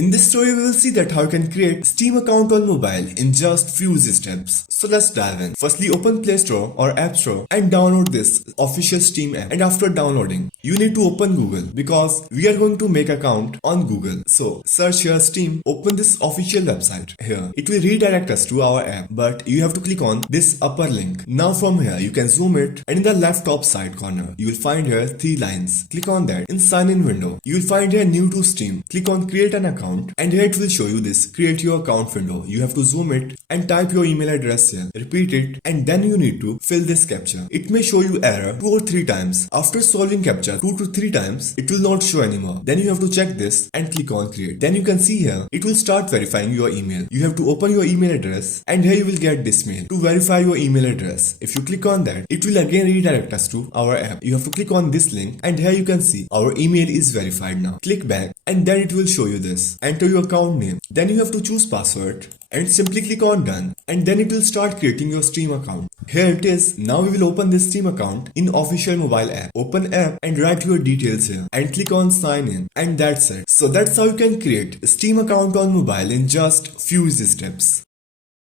In this story, we will see that how you can create Steam account on mobile in just few easy steps. So let's dive in. Firstly, open Play Store or App Store and download this official Steam app. And after downloading, you need to open Google because we are going to make account on Google. So search here Steam, open this official website. Here, it will redirect us to our app, but you have to click on this upper link. Now from here, you can zoom it, and in the left top side corner, you will find here 3 lines. Click on that. In sign in window, you will find here new to Steam. Click on create an account, and here it will show you this create your account window. You have to zoom it and type your email address here. Repeat it, and then you need to fill this captcha. It may show you error 2 or 3 times. After solving captcha 2 to 3 times, it will not show anymore. Then you have to check this and click on create. Then you can see here, it will start verifying your email. You have to open your email address, and here you will get this mail to verify your email address. If you click on that, it will again redirect us to our app. You have to click on this link, and here you can see our email is verified now. Click back, and then it will show you this. Enter your account name. Then you have to choose password and simply click on done, and then it will start creating your Steam account. Here it is. Now we will open this Steam account in official mobile app. Open app and write your details here and click on sign in, and that's it. So that's how you can create a Steam account on mobile in just few easy steps.